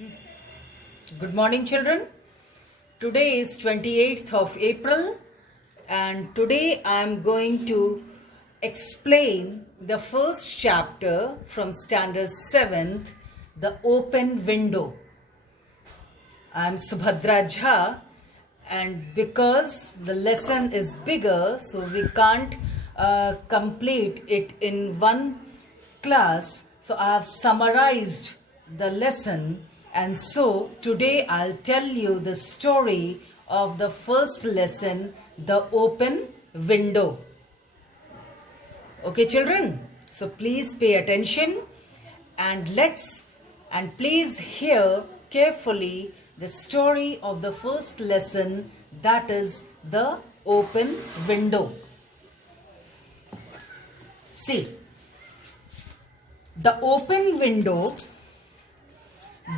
Good morning, children. Today is 28th of April, and today I am going to explain the first chapter from standard 7th, The Open Window. I am Subhadra Jha, and because the lesson is bigger, so we can't complete it in one class, so I have summarized the lesson, and so today I'll tell you the story of the first lesson, The Open Window. Okay, children, so please pay attention and please hear carefully the story of the first lesson, that is The Open Window. See, The Open Window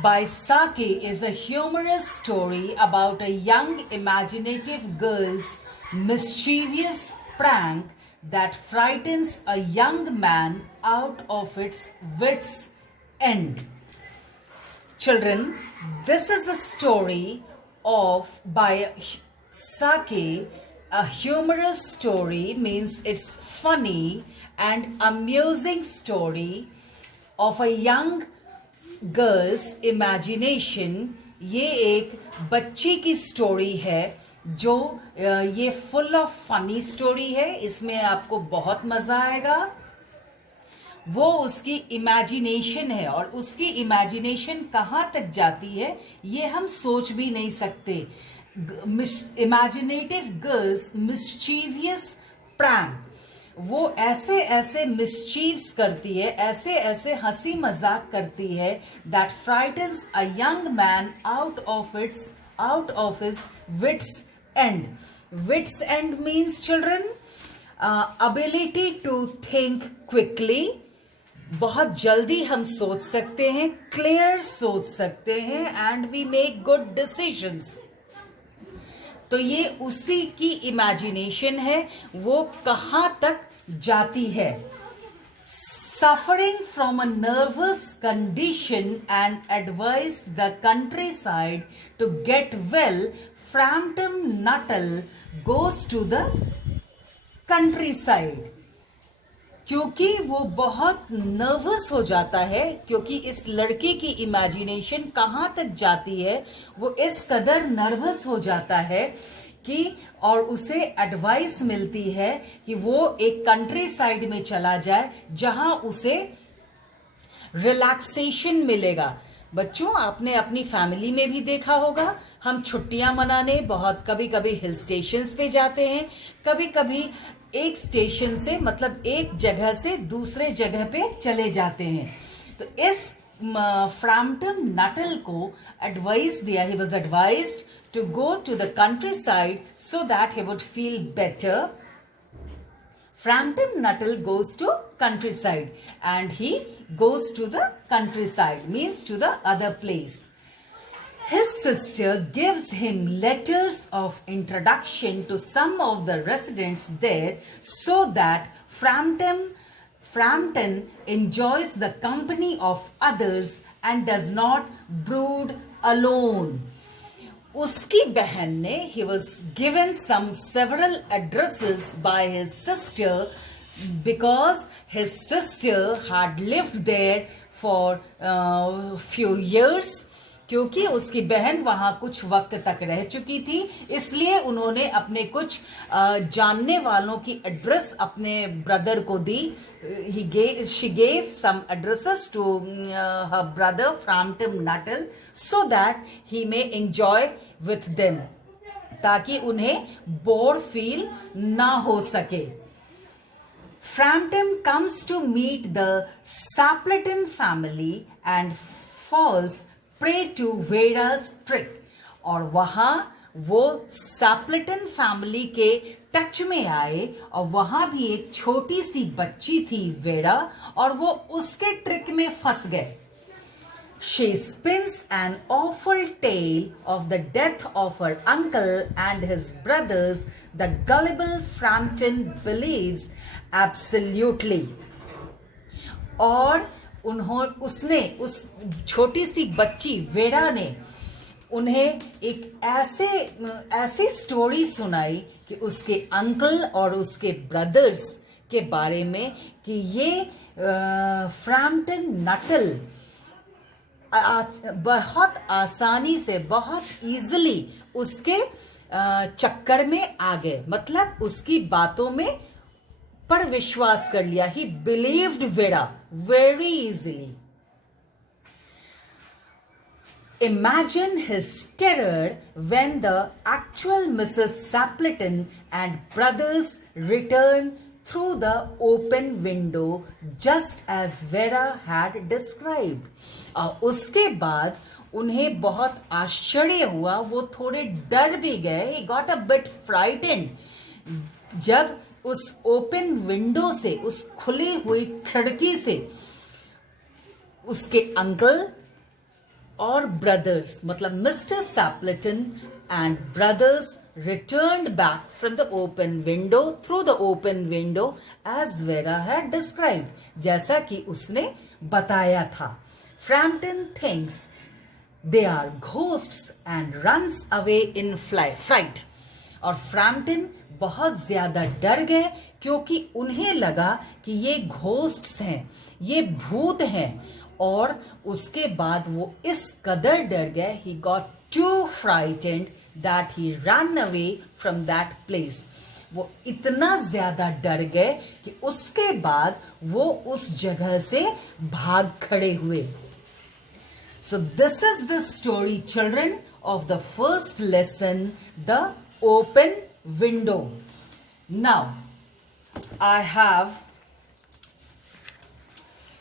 by Saki is a humorous story about a young imaginative girl's mischievous prank that frightens a young man out of its wits' end. Children, this is a story by Saki. A humorous story means it's funny and amusing story of a young girls imagination. ये एक बच्ची की story है जो ये full of funny story है. इसमें आपको बहुत मजा आएगा. वो उसकी इमेजिनेशन है और उसकी इमेजिनेशन कहाँ तक जाती है ये हम सोच भी नहीं सकते. इमेजिनेटिव गर्ल्स मिस्चीवियस प्रैंक, वो ऐसे ऐसे मिसचीव्स करती है, ऐसे ऐसे हंसी मजाक करती है, that frightens a young man out of his wits end. Wits end means children ability to think quickly. बहुत जल्दी हम सोच सकते हैं, क्लियर सोच सकते हैं, and we make good decisions. तो ये उसी की इमेजिनेशन है. वो कहाँ तक जाती है. Suffering from a nervous condition and advised the countryside to get well, Frampton Nuttall goes to the countryside. क्योंकि वो बहुत नर्वस हो जाता है, क्योंकि इस लड़के की इमेजिनेशन कहाँ तक जाती है, वो इस कदर नर्वस हो जाता है कि और उसे एडवाइस मिलती है कि वो एक कंट्री साइड में चला जाए जहां उसे रिलैक्सेशन मिलेगा. बच्चों, आपने अपनी फैमिली में भी देखा होगा, हम छुट्टियां मनाने बहुत कभी कभी हिल स्टेशंस पे जाते हैं, कभी कभी एक स्टेशन से मतलब एक जगह से दूसरे जगह पे चले जाते हैं. तो इस फ्रैम्पटन नटल को एडवाइस दिया, he was advised to go to the countryside so that he would feel better. Frampton Nuttall goes to countryside, and he goes to the countryside means to the other place. His sister gives him letters of introduction to some of the residents there so that Frampton enjoys the company of others and does not brood alone. उसकी बहन ने, he was given several addresses by his sister because his sister had lived there for few years. क्योंकि उसकी बहन वहां कुछ वक्त तक रह चुकी थी, इसलिए उन्होंने अपने कुछ जानने वालों की एड्रेस अपने ब्रदर को दी. She gave some addresses to her brother Frampton Nuttall so that he may enjoy with them, ताकि उन्हें बोर फील ना हो सके. Frampton comes to meet the Sapleton family and falls prey to Veda's trick. और वहां वो सैपलेटन family के touch में आए और वहां भी एक छोटी सी बच्ची थी वेडा, और वो उसके ट्रिक में फंस गए. She spins an awful tale of the death of her uncle and his brothers. The gullible Frampton believes absolutely. और उसने उस छोटी सी बच्ची वेड़ा ने उन्हें एक ऐसी स्टोरी सुनाई कि उसके अंकल और उसके ब्रदर्स के बारे में कि ये फ्रैम्पटन नटल बहुत आसानी से, बहुत इजीली उसके चक्कर में आ गए, मतलब उसकी बातों में पर विश्वास कर लिया. ही बिलीव्ड वेड़ा very easily. Imagine his terror when the actual Mrs. Sapleton and brothers returned through the open window just as Vera had described. उसके बाद उन्हें बहुत आश्चर्य हुआ, वो थोड़े डर भी गए. He got a bit frightened. जब उस ओपन विंडो से, उस खुली हुई खिड़की से उसके अंकल और ब्रदर्स, मतलब mister Stapleton and brothers returned back from the open window, through the open window as Vera had described, जैसा कि उसने बताया था. Frampton thinks they are ghosts and runs away in fright. और फ्रैम्पटन बहुत ज्यादा डर गए क्योंकि उन्हें लगा कि ये घोस्ट्स हैं, ये भूत हैं. और उसके बाद वो इस कदर डर गए, he got too frightened that he ran away from that place. वो इतना ज्यादा डर गए कि उसके बाद वो उस जगह से भाग खड़े हुए. So this is the story, children, of the first lesson, the open window. Now, I have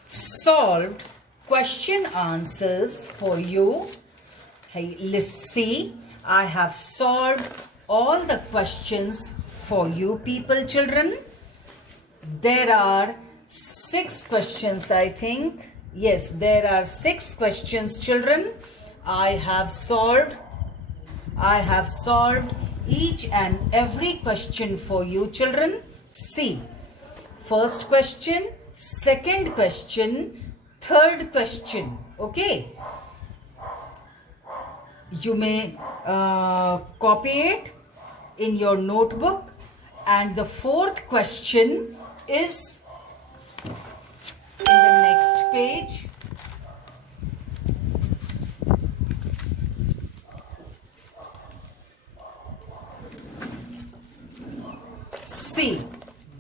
solved question answers for you. Hey, let's see. I have solved all the questions for you people, children. There are 6 questions, I think. Yes, there are 6 questions, children. I have solved each and every question for you, children. See, first question, second question, third question. Okay, you may copy it in your notebook, and the fourth question is in the next page. See,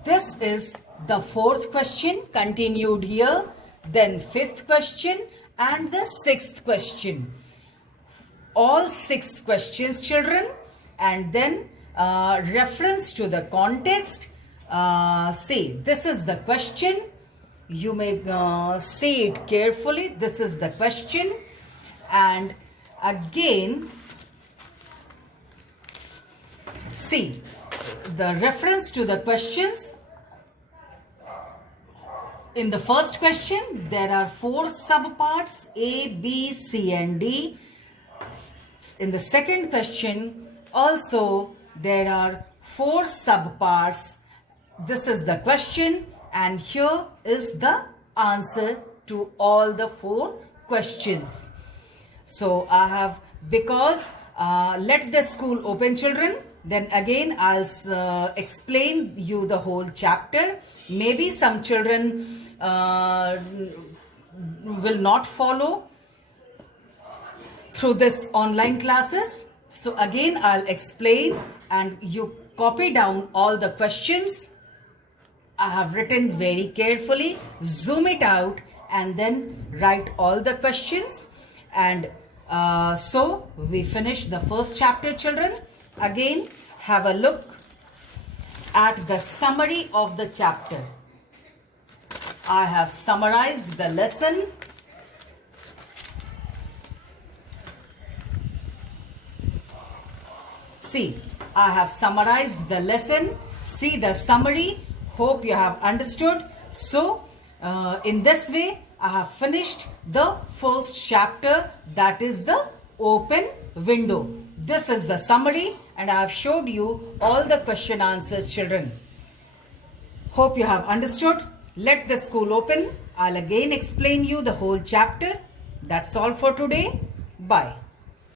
this is the fourth question continued here, then fifth question and the sixth question. All 6 questions, children, and then reference to the context. See, this is the question. You may say it carefully. This is the question, and again, see the reference to the questions. In the first question, there are 4 subparts A, B, C, and D. In the second question, also there are 4 subparts. This is the question, and here is the answer to all the 4 questions. So I have, because let the school open, children. Then again I'll explain you the whole chapter. Maybe some children will not follow through this online classes. So again I'll explain, and you copy down all the questions. I have written very carefully. Zoom it out and then write all the questions. And so we finish the first chapter, children. Again, have a look at the summary of the chapter. I have summarized the lesson. See, I have summarized the lesson. See the summary. Hope you have understood. So, in this way, I have finished the first chapter, that is the open window. This is the summary, and I have showed you all the question answers, children. Hope you have understood. Let the school open. I'll again explain you the whole chapter. That's all for today. Bye.